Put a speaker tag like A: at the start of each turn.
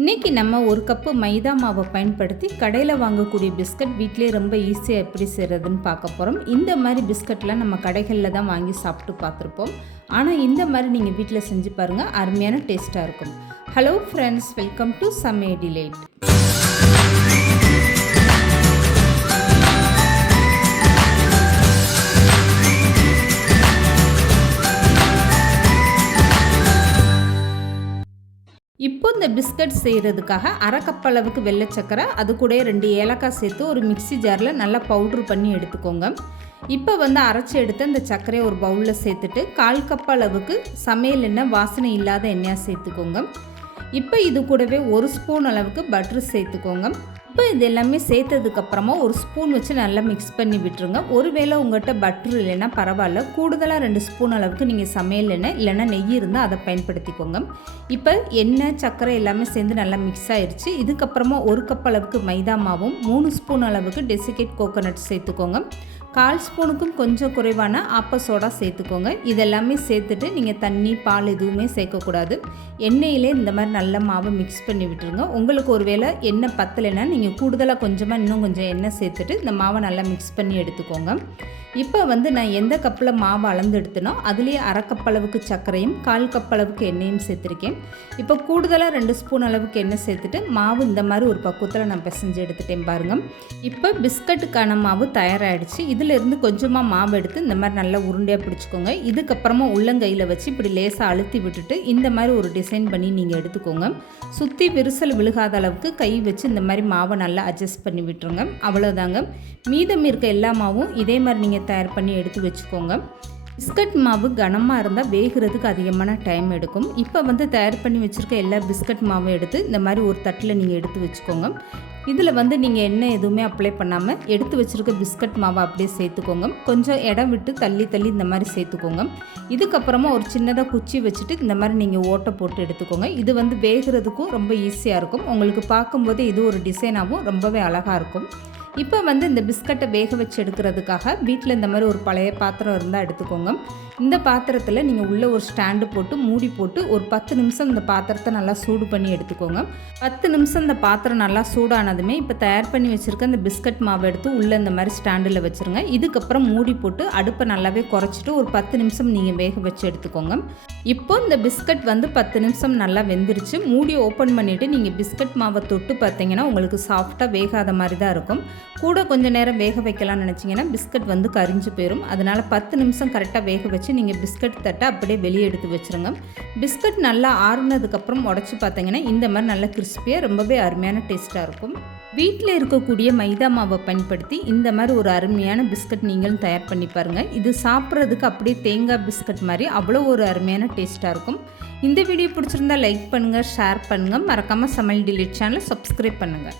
A: இன்றைக்கி நம்ம ஒரு கப்பு மைதா மாவை பயன்படுத்தி கடையில் வாங்கக்கூடிய பிஸ்கட் வீட்டிலே ரொம்ப ஈஸியாக எப்படி செய்கிறதுன்னு பார்க்க போகிறோம் இந்த மாதிரி பிஸ்கட்லாம் நம்ம கடைகளில் தான் வாங்கி சாப்பிட்டு பார்த்துருப்போம். ஆனால் இந்த மாதிரி நீங்கள் வீட்டில் செஞ்சு பாருங்கள் அருமையான டேஸ்ட்டாக இருக்கும். ஹலோ ஃப்ரெண்ட்ஸ் வெல்கம் டு சமே டிலேட் இப்போ இந்த பிஸ்கட் செய்கிறதுக்காக அரை கப் அளவுக்கு வெள்ளை சக்கரை அது கூட ரெண்டு ஏலக்காய் சேர்த்து ஒரு மிக்ஸி ஜாரில் நல்லா பவுட்ரு பண்ணி எடுத்துக்கோங்க. இப்போ வந்து அரைச்சி எடுத்து அந்த சர்க்கரையை ஒரு பவுலில் சேர்த்துட்டு கால் கப் அளவுக்கு சமையல் எண்ணெய் வாசனை இல்லாத எண்ணெயாக சேர்த்துக்கோங்க. இப்போ இது கூடவே ஒரு ஸ்பூன் அளவுக்கு பட்ரு சேர்த்துக்கோங்க. இப்போ இது எல்லாமே சேர்த்ததுக்கப்புறமா ஒரு ஸ்பூன் வச்சு நல்லா மிக்ஸ் பண்ணி விட்டுருங்க. ஒருவேளை உங்கள்கிட்ட பட்ரு இல்லைன்னா பரவாயில்ல. கூடுதலாக ரெண்டு ஸ்பூன் அளவுக்கு நீங்கள் சமையல் எண்ணெய் இல்லைன்னா நெய் இருந்தால் அதை பயன்படுத்திக்கோங்க. இப்போ எண்ணெய் சர்க்கரை எல்லாமே சேர்ந்து நல்லா மிக்ஸ் ஆயிடுச்சு இதுக்கப்புறமா ஒரு கப் அளவுக்கு மைதா மாவும் மூணு ஸ்பூன் அளவுக்கு டெசிகேட் கோகோனட் சேர்த்துக்கோங்க. கால் ஸ்பூனுக்கும் கொஞ்சம் குறைவான ஆப்ப சோடா சேர்த்துக்கோங்க. இதெல்லாமே சேர்த்துட்டு நீங்கள் தண்ணி பால் எதுவுமே சேர்க்கக்கூடாது. எண்ணெயிலே இந்த மாதிரி நல்ல மாவை மிக்ஸ் பண்ணி விட்டுருங்க. உங்களுக்கு ஒரு வேளை எண்ணெய் பத்தலைன்னா நீங்கள் கூடுதலாக கொஞ்சமாக இன்னும் கொஞ்சம் எண்ணெய் சேர்த்துட்டு இந்த மாவை நல்லா மிக்ஸ் பண்ணி எடுத்துக்கோங்க. இப்போ வந்து நான் எந்த கப்பில் மாவு அளந்து எடுத்தனோ அதுலேயே அரை கப் அளவுக்கு சர்க்கரையும் கால் கப் அளவுக்கு எண்ணெயும் சேர்த்துருக்கேன். இப்போ கூடுதலாக ரெண்டு ஸ்பூன் அளவுக்கு எண்ணெய் சேர்த்துட்டு மாவு இந்த மாதிரி ஒரு பக்குவத்தில் நான் பிசைஞ்சு எடுத்துட்டேன் பாருங்கள் இப்போ பிஸ்கட்டுக்கான மாவு தயாராகிடுச்சு இதிலேருந்து கொஞ்சமாக மாவு எடுத்து இந்த மாதிரி நல்லா உருண்டையாக பிடிச்சிக்கோங்க. இதுக்கப்புறமா உள்ளங்கையில் வச்சு இப்படி லேசாக அழுத்தி விட்டுட்டு இந்த மாதிரி ஒரு டிசைன் பண்ணி நீங்கள் எடுத்துக்கோங்க. சுற்றி விரிசல் விழுகாத அளவுக்கு கை வச்சு இந்த மாதிரி மாவை நல்லா அட்ஜஸ்ட் பண்ணி விட்டுருங்க. அவ்வளோதாங்க மீதம் இருக்க எல்லா மாவும் இதே மாதிரி நீங்கள் நீங்கள் தயார் பண்ணி எடுத்து வச்சுக்கோங்க. பிஸ்கட் மாவு கனமாக இருந்தால் வேகிறதுக்கு அதிகமான டைம் எடுக்கும். இப்போ வந்து தயார் பண்ணி வச்சுருக்க எல்லா பிஸ்கட் மாவும் எடுத்து இந்த மாதிரி ஒரு தட்டில் நீங்கள் எடுத்து வச்சுக்கோங்க. இதில் வந்து நீங்கள் எண்ணெய் எதுவுமே அப்ளை பண்ணாமல் எடுத்து வச்சுருக்க பிஸ்கட் மாவை அப்படியே சேர்த்துக்கோங்க. கொஞ்சம் இடம் விட்டு தள்ளி தள்ளி இந்த மாதிரி சேர்த்துக்கோங்க. இதுக்கப்புறமா ஒரு சின்னதாக குச்சி வச்சுட்டு இந்த மாதிரி நீங்கள் ஓட்டை போட்டு எடுத்துக்கோங்க. இது வந்து வேகிறதுக்கும் ரொம்ப ஈஸியாக இருக்கும். உங்களுக்கு பார்க்கும்போது இது ஒரு டிசைனாகவும் ரொம்பவே அழகாக இருக்கும். இப்போ வந்து இந்த பிஸ்கட்டை வேக வச்சு எடுக்கிறதுக்காக வீட்டில் இந்த மாதிரி ஒரு பழைய பாத்திரம் இருந்தால் எடுத்துக்கோங்க. இந்த பாத்திரத்தில் நீங்கள் உள்ளே ஒரு ஸ்டாண்டு போட்டு மூடி போட்டு ஒரு பத்து நிமிஷம் இந்த பாத்திரத்தை நல்லா சூடு பண்ணி எடுத்துக்கோங்க. பத்து நிமிஷம் இந்த பாத்திரம் நல்லா சூடானதுமே இப்போ தயார் பண்ணி வச்சுருக்க இந்த பிஸ்கட் மாவு எடுத்து உள்ளே இந்த மாதிரி ஸ்டாண்டில் வச்சுருங்க. இதுக்கப்புறம் மூடி போட்டு அடுப்பை நல்லாவே குறைச்சிட்டு ஒரு பத்து நிமிஷம் நீங்கள் வேக வச்சு எடுத்துக்கோங்க. இப்போ இந்த பிஸ்கட் வந்து பத்து நிமிஷம் நல்லா வெந்துருச்சு. மூடி ஓப்பன் பண்ணிவிட்டு நீங்கள் பிஸ்கட் மாவை தொட்டு பார்த்தீங்கன்னா உங்களுக்கு சாஃப்டாக வேகாத மாதிரி தான் இருக்கும். கூட கொஞ்சம் நேரம் வேக வைக்கலாம்னு நினச்சிங்கன்னா பிஸ்கட் வந்து கரிஞ்சு போயிடும் அதனால் பத்து நிமிஷம் கரெக்டாக வேக வச்சு நீங்கள் பிஸ்கட் தட்டை அப்படியே வெளியே எடுத்து வச்சுருங்க. பிஸ்கட் நல்லா ஆறுனதுக்கப்புறம் உடச்சி பார்த்தீங்கன்னா இந்த மாதிரி நல்லா கிறிஸ்பியாக ரொம்பவே அருமையான டேஸ்ட்டாக இருக்கும். வீட்டில் இருக்கக்கூடிய மைதா மாவை பயன்படுத்தி இந்த மாதிரி ஒரு அருமையான பிஸ்கட் நீங்களும் தயார் பண்ணி பாருங்கள் இது சாப்பிட்றதுக்கு அப்படியே தேங்காய் பிஸ்கட் மாதிரி அவ்வளோ ஒரு அருமையான டேஸ்ட்டாக இருக்கும். இந்த வீடியோ பிடிச்சிருந்தா லைக் பண்ணுங்கள் ஷேர் பண்ணுங்கள் மறக்காமல் சமையல் டிலீட் சேனலை சப்ஸ்கிரைப் பண்ணுங்கள்